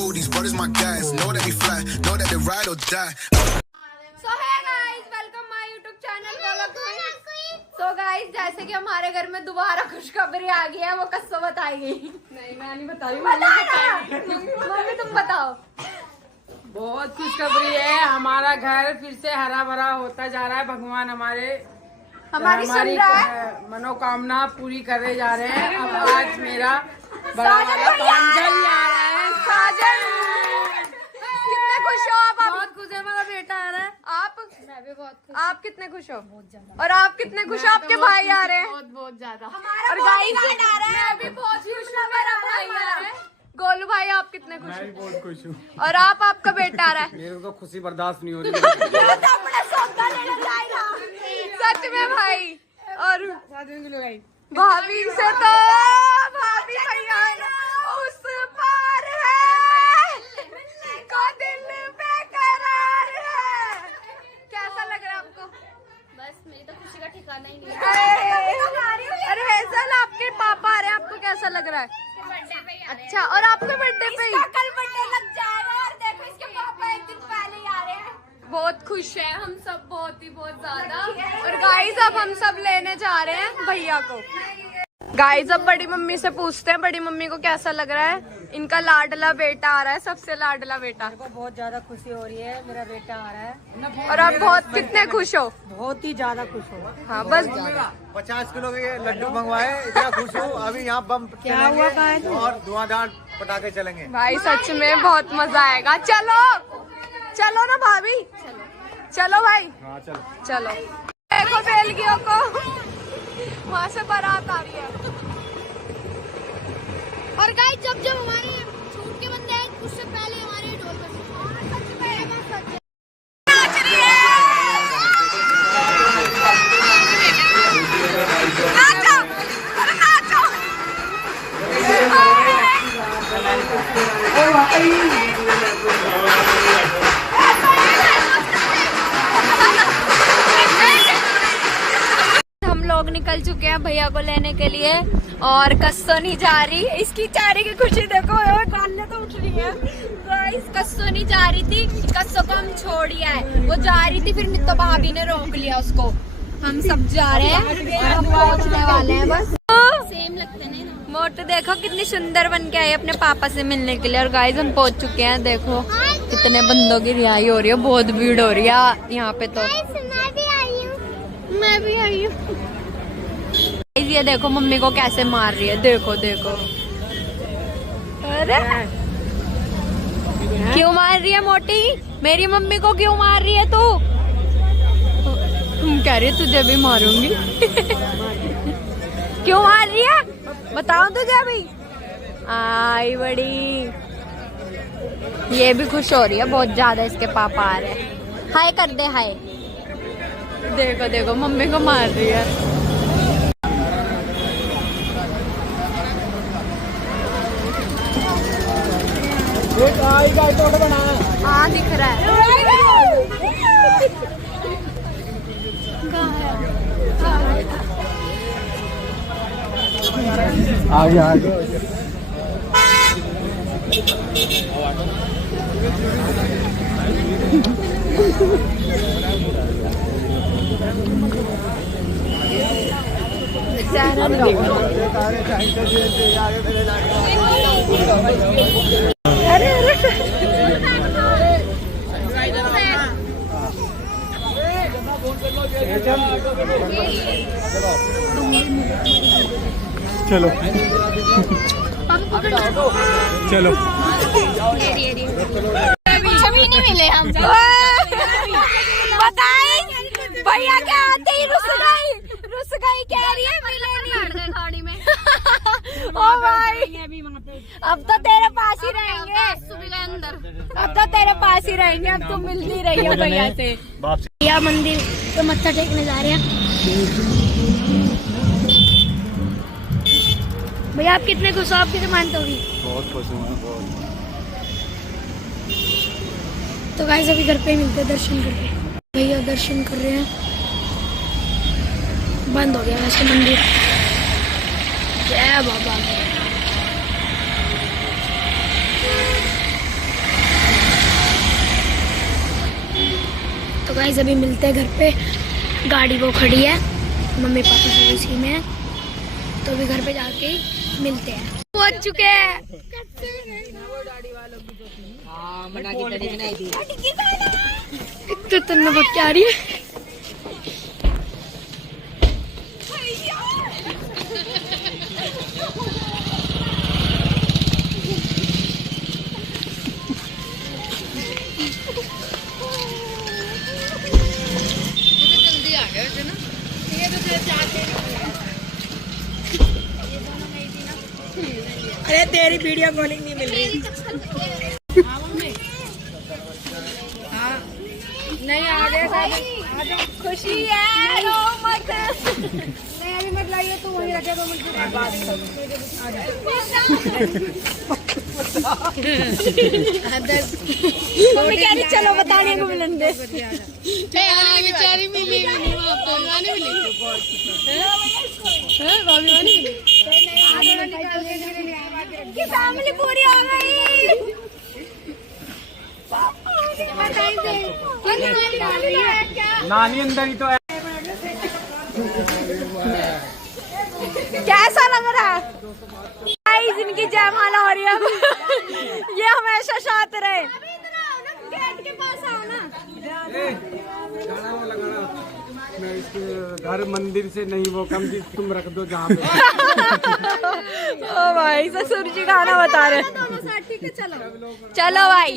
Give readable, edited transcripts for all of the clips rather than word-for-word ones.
cold, these brothers my guys. Know that we fly, know that they ride or die. So hey guys, welcome my YouTube channel Vlog Queen. So guys, जैसे कि हमारे घर में दोबारा खुशखबरी आ गई है, वो कस्सो बताएगी। नहीं मैं नहीं बता रही, मम्मी तुम बताओ। बहुत खुशखबरी है, हमारा घर फिर से हरा भरा होता जा रहा है। भगवान हमारी सुन रहा है, मनोकामना पूरी करने जा रहे हैं। अब आज मेरा बड़ा वाला प्रांजल आ रहा है। साजन कितने खुश हो आप? बहुत खुश है, हमारा बेटा आ रहा है। आप? मैं भी बहुत खुश। आप कितने खुश हो? बहुत ज्यादा। और आप कितने खुश हो? आपके भाई आ रहे हैं। बहुत ज्यादा। और गाइस मैं भी बहुत खुश हूँ, मेरा भाई आ रहा है। गोलू भाई आप कितने खुश हो? मैं भी बहुत खुश हूँ। और आपका बेटा आ रहा है। मेरे को खुशी बर्दाश्त नहीं हो रही। सच में भाई। और भाभी से तो भाभी भैया उस पार है को दिल बेकरार है। कैसा लग रहा है आपको? बस मेरी तो खुशी का ठिकाना ही नहीं है। अरे हेजल आपके पापा आ रहे हैं, आपको कैसा लग रहा है? अच्छा, और आपके बर्थडे पे ही? कल बर्थडे लग जाएगा और देखो इसके पापा एक दिन पहले ही आ रहे हैं। बहुत खुश है हम सब, बहुत ज्यादा। और गाइस अब हम सब लेने जा रहे हैं भैया को। गाइस अब बड़ी मम्मी से पूछते हैं बड़ी मम्मी को कैसा लग रहा है। इनका लाडला बेटा आ रहा है, सबसे लाडला बेटा। मेरे को बहुत ज्यादा खुशी हो रही है, मेरा बेटा आ रहा है। और आप बहुत कितने खुश हो? बहुत ही ज्यादा खुश हो। हाँ बस 50 किलो के लड्डू मंगवाए, इतना खुश हूँ। अभी यहाँ बम क्या हुआ कहाँ और धुआंधार पटाखे चलेंगे। भाई सच में बहुत मजा आएगा। चलो चलो ना भाभी, चलो भाई। हाँ चलो चलो देखो बेलगियों को, वहाँ से बारात आ रही है। और गाइस जब हमारे छूट के बंदे हैं उससे पहले हमारे ढोल बजे। हम लोग निकल चुके हैं भैया को लेने के लिए और कस्सो नहीं जा रही। इसकी चारी की खुशी देखो, कान्ने तो उठ रही है। गाइस कस्सो नहीं जा रही थी, कस्सो को हम छोड़ दिया है। वो जा रही थी, फिर नित्तो भाभी ने रोक लिया उसको। हम सब जा रहे हैं और हम पहुंचने वाले हैं बस। सेम लगते हैं ना। मोटू देखो कितनी सुंदर बन के आई अपने पापा से मिलने के लिए। और गाइस हम पहुंच चुके हैं, देखो कितने बंदों की रिहाई हो रही है, बहुत भीड़ हो रही है यहाँ पे। तो मैं भी आई हूँ। ये देखो मम्मी को कैसे मार रही है, देखो देखो। अरे क्यों मार रही है मोटी? मेरी मम्मी को क्यों मार रही है तू? तुम कह रही है तुझे भी मारूंगी। क्यों मार रही है बताओ तुझे अभी। आई बड़ी, ये भी खुश हो रही है बहुत ज्यादा, इसके पापा आ रहे हैं। हाय कर दे हाय। देखो देखो मम्मी को मार रही है। हाँ दिख रहा है। आगे आगे चलो चलो पीछे भी नहीं मिले हम। बताए भैया क्या आते ही रुस गई कह रही है मिले नहीं। गाड़ी में ओ भाई अब तो तेरे पास ही रहेंगे, सुबह अंदर अब तो तेरे पास ही रहेंगे। अब तुम मिलती रही हो भैया से। भैया मंदिर पे मत्था टेकने जा रहे हैं। भैया आप कितने खुश हो? आपकी डिमांड होगी। बहुत खुश हूँ बहुत। तो गाइस अभी घर पे ही मिलते हैं दर्शन करके। भैया दर्शन कर रहे हैं, बंद हो गया वैसे मंदिर। जय बाबा। गाइस अभी मिलते हैं घर पे, गाड़ी वो खड़ी है, मम्मी पापा सब इसी में है, तो अभी घर पे जाके मिलते हैं। पहुंच चुके हैं। तो तन्ना बहुत क्या रही है। अरे तेरी वीडियो कॉलिंग नहीं मिल रही। नहीं आ गए, खुशी है, रो मत। नहीं अभी मत लाइए, तो वहीं रखे 2 मिनट के बाद मम्मी कह रही चलो बताने को मिलेंगे। बेचारी मिली नहीं वहाँ पर, की फैमिली पूरी हो गई। नानी अंदर ही तो है। कैसा लग रहा है? गाइस इनकी जयमाला हो रही है। ये हमेशा साथ रहे। गेट के पास आओ ना। गाना वो लगाना, मैं इसके घर मंदिर से नहीं वो कम चीज तुम रख दो जहाँ पे। ओ भाई ससुर जी गाना बता रहे। ठीक है चलो। चलो भाई।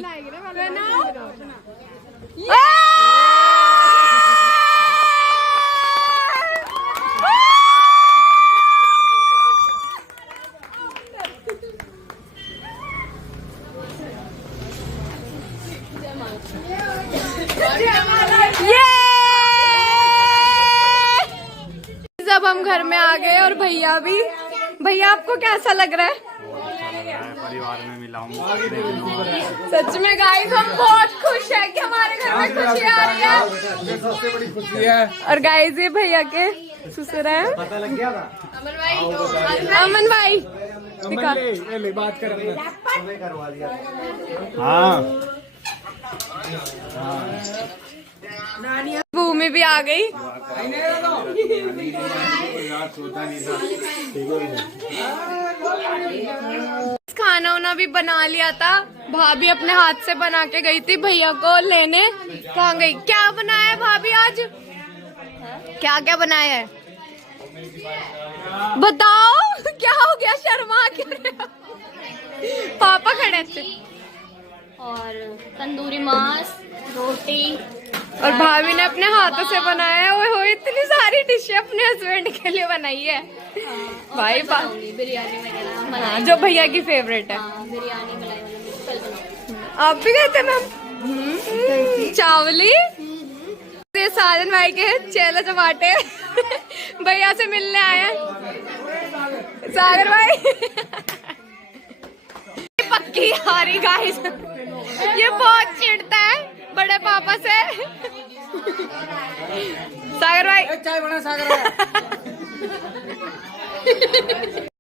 जब हम घर में आ गए और भैया भी। भैया आपको कैसा लग रहा है? परिवार में मिलाऊं। सच में गाइस हम बहुत खुश हैं कि हमारे घर में खुशी आ रही है। सबसे बड़ी खुशी है। और गाइस ये भैया के ससुर हैं। पता लग गया था। अमन भाई दिखा। ले बात कर रहे हाँ। भूमि भी आ गई। खाना वाना भी बना लिया था। भाभी अपने हाथ से बना के गई थी भैया को लेने। कहाँ गई? क्या बनाया है भाभी आज? क्या क्या बनाया है बताओ। क्या हो गया? शर्मा क्यों रहे हो? पापा खड़े थे। और तंदूरी मांस, रोटी, और भाभी ने अपने हाथों से बनाया है। ओए होए इतनी सारी डिशें अपने हस्बैंड के लिए बनाई है भाई। बिरयानी वगैरह हाँ, जो भैया की फेवरेट है। बिरयानी बनाई। आप भी गए थे मैम? चावली ये साजन भाई के चेला चपाटे भैया से मिलने आए हैं। सागर भाई पक्की हारी गाइस। ये बहुत चिढ़ता है बड़े पापा से। सागर भाई चाय बना सागर।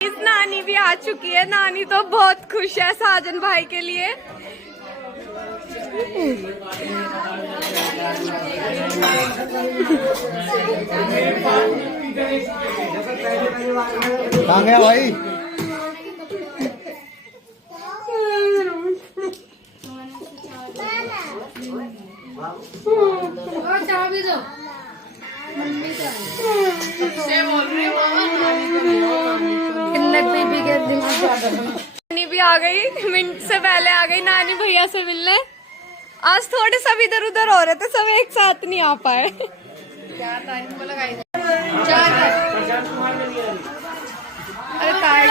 इस नानी भी आ चुकी है। नानी तो बहुत खुश है साजन भाई के लिए। कहाँ गया भाई? नानी भी आ गई। मिनट से पहले आ गई नानी भैया से मिलने। आज थोड़े सब इधर उधर हो रहे थे, सब एक साथ नहीं आ पाए। अरे तार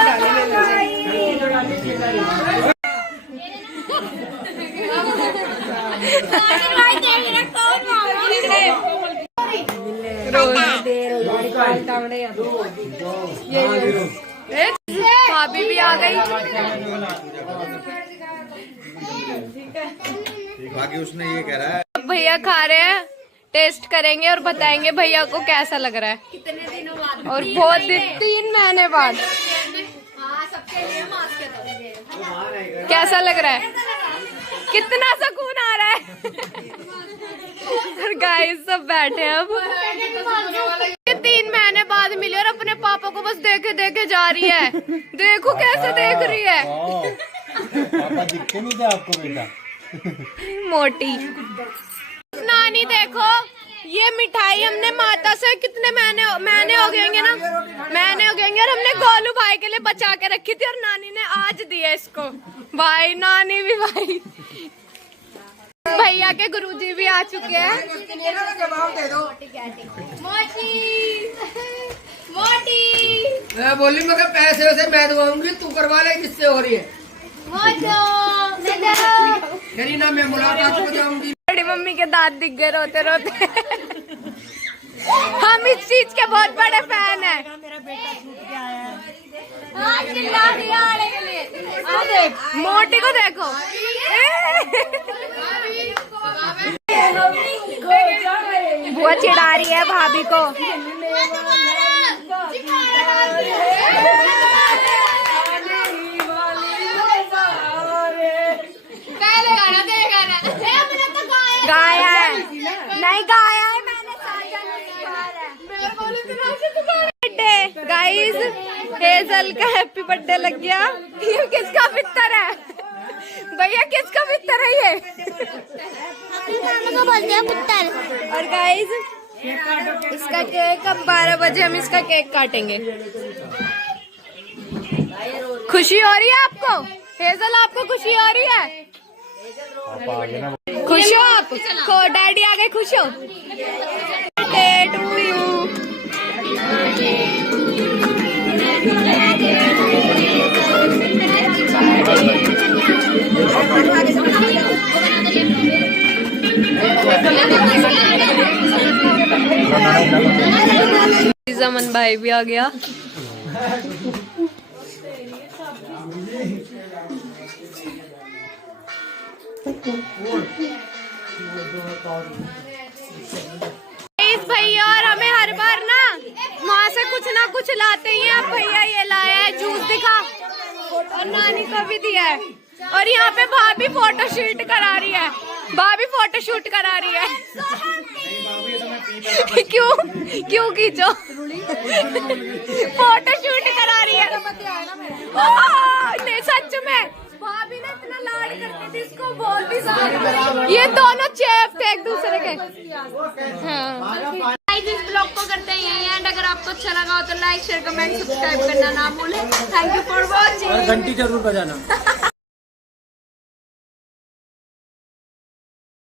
भाभी भी आ गई। बाकी उसने ये कह रहा है। अब भैया खा रहे हैं, टेस्ट करेंगे और बताएंगे भैया को कैसा लग रहा है। कितने दिनों बाद? और बहुत 3 महीने बाद सबके लिए मास्क कैसा लग रहा है? कितना सुकून आ रहा है। गाइस सब बैठे हैं अब। ये 3 महीने बाद मिली और अपने पापा को बस देखे देखे जा रही है। देखो कैसे देख रही है। पापा दिखते नहीं थे आपको बेटा? मोटी नानी देखो, ये मिठाई हमने माता से कितने महीने हो गए ना, महीने हो गए और हमने गोलू भाई के लिए बचा के रखी थी और नानी ने आज दी है इसको। भाई नानी भी भाई, भैया के गुरुजी भी आ चुके हैं। मोटी मैं बोली मगर पैसे वैसे मैं दूंगी, तू करवा ले, किससे हो रही है? मेरी ना मैं मुलाकात को जाऊंगी। बड़ी मम्मी के दांत दिख गए रोते रोते। हम इस चीज के बहुत बड़े फैन हैं। चिल्ला दिया आड़े के लिए। देख मोटी को देखो। बुआ चिढ़ा रही है भाभी को। गाया है, नहीं गाया है मैंने, बर्थडे गाइस, हेजल का हैप्पी बर्थडे लग गया। ये किसका पिक्चर है भैया, किसका पिक्चर है ये? और गाइस इसका केक अब 12 बजे हम इसका केक काटेंगे। खुशी हो रही है आपको हेजल? आपको खुशी हो रही है? खुश हो आप? डैडी आ गए, खुश हो? Birthday to you. जमन भाई भी आ गया। भैया और हमें हर बार ना वहाँ से कुछ लाते ही हैं। भैया ये लाया है जूस, दिखा, और नानी को भी दिया है। और यहाँ पे भाभी फोटो शूट करा रही है। भाभी फोटो शूट करा रही है। क्यों खींचो? फोटो शूट करा रही है। नहीं सच में भाभी ने इतना लाड करती थी इसको, बहुत ही ज्यादा। ये दोनों चेप थे एक दूसरे के। इस ब्लॉग को करते हैं यहीं एंड। अगर आपको अच्छा लगा हो तो लाइक शेयर कमेंट सब्सक्राइब करना ना भूलें। Thank you for watching. घंटी जरूर बजाना।